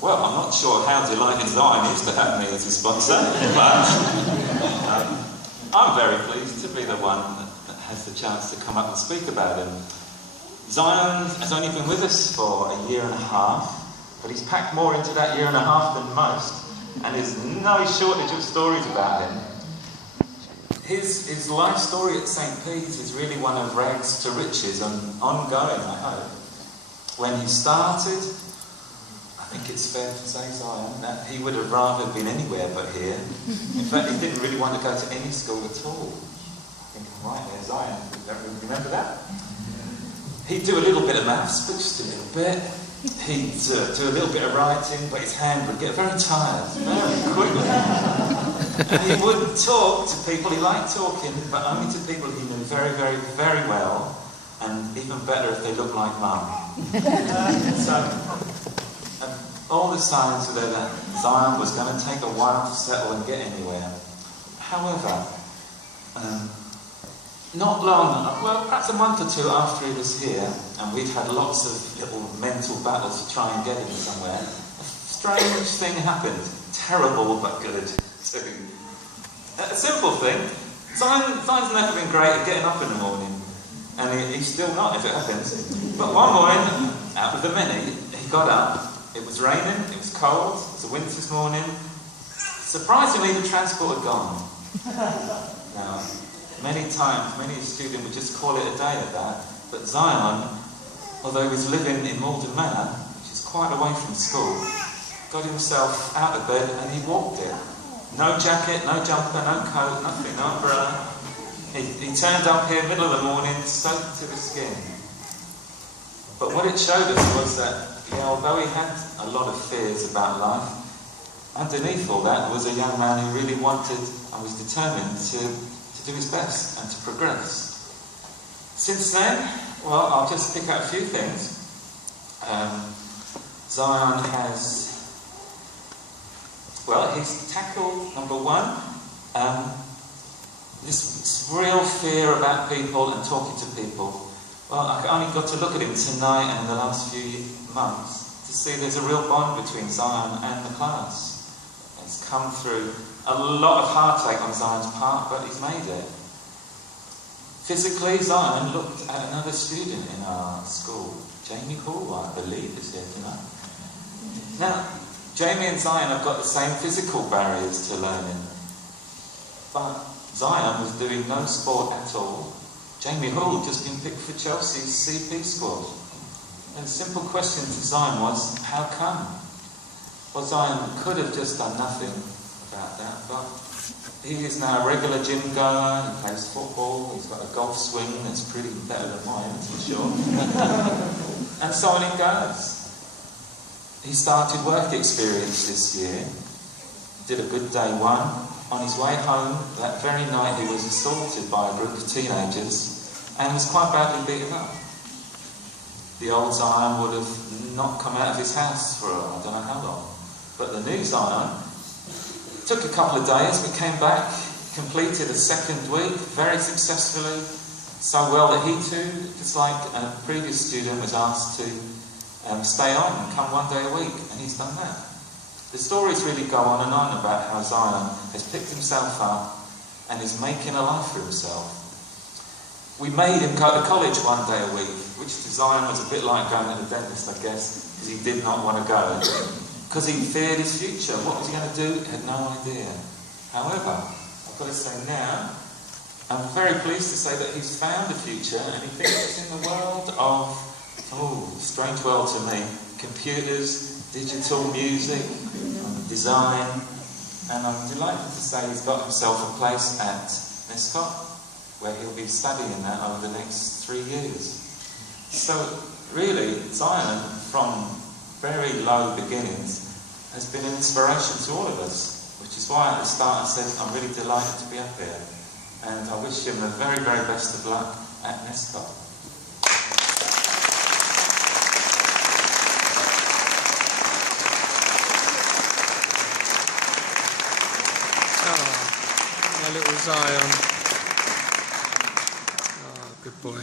Well, I'm not sure how delighted Zion is to have me as his sponsor, but I'm very pleased to be the one that has the chance to come up and speak about him. Zion has only been with us for a year and a half, but he's packed more into that year and a half than most, and there's no shortage of stories about him. His life story at St. Peter's is really one of rags to riches and ongoing, I hope. When he started, I think it's fair to say, Zion, that he would have rather been anywhere but here. In fact, he didn't really want to go to any school at all. I think I'm right there, Zion. Remember that? He'd do a little bit of maths, but just a little bit. He'd do a little bit of writing, but his hand would get very tired very quickly. And he would talk to people. He liked talking, but only to people he knew very, very, very well, and even better if they looked like Mum. All the signs were there that Zion was going to take a while to settle and get anywhere. However, not long, well, perhaps a month or two after he was here, and we'd had lots of little mental battles to try and get him somewhere, a strange thing happened. Terrible, but good, too. A simple thing. Zion's never been great at getting up in the morning, and he's still not, if it happens. But one morning, out of the many, he got up. It was raining, it was cold, it was a winter's morning. Surprisingly, the transport had gone. Now, many times, many a student would just call it a day at that, but Zion, although he was living in Malden Manor, which is quite away from school, got himself out of bed and he walked it. No jacket, no jumper, no coat, nothing, no umbrella. He turned up here middle of the morning, soaked to the skin. But what it showed us was that, although he had a lot of fears about life, underneath all that was a young man who really wanted and was determined to do his best and to progress. Since then, well, I'll just pick out a few things. Zion has, well, he's tackled, number one, this real fear about people and talking to people. Well, I only got to look at him tonight and in the last few months to see there's a real bond between Zion and the class. It's come through a lot of heartache on Zion's part, but he's made it. Physically, Zion looked at another student in our school, Jamie Hall, I believe, is here tonight. Now, Jamie and Zion have got the same physical barriers to learning, but Zion was doing no sport at all. Jamie Hall had just been picked for Chelsea's CP squad. And the simple question to Zion was, how come? Well, Zion could have just done nothing about that, but he is now a regular gym goer, he plays football, he's got a golf swing that's pretty better than mine, that's for sure. And so on it goes. He started work experience this year, did a good day one. On his way home, that very night he was assaulted by a group of teenagers and was quite badly beaten up. The old Zion would have not come out of his house for I don't know how long. But the new Zion took a couple of days, but came back, completed a second week very successfully, so well that he too, just like a previous student, was asked to stay on and come one day a week, and he's done that. The stories really go on and on about how Zion has picked himself up and is making a life for himself. We made him go to college one day a week, which to Zion was a bit like going to the dentist, I guess, because he did not want to go. Because he feared his future. What was he going to do? He had no idea. However, I've got to say now, I'm very pleased to say that he's found a future and he thinks it's in the world of, strange world to me, computers, digital music, design, and I'm delighted to say he's got himself a place at Nescott, where he'll be studying that over the next 3 years. So really, Zion, from very low beginnings, has been an inspiration to all of us, which is why at the start I said I'm really delighted to be up here, and I wish him the very, very best of luck at Nescott. My little Zion. Oh, good boy.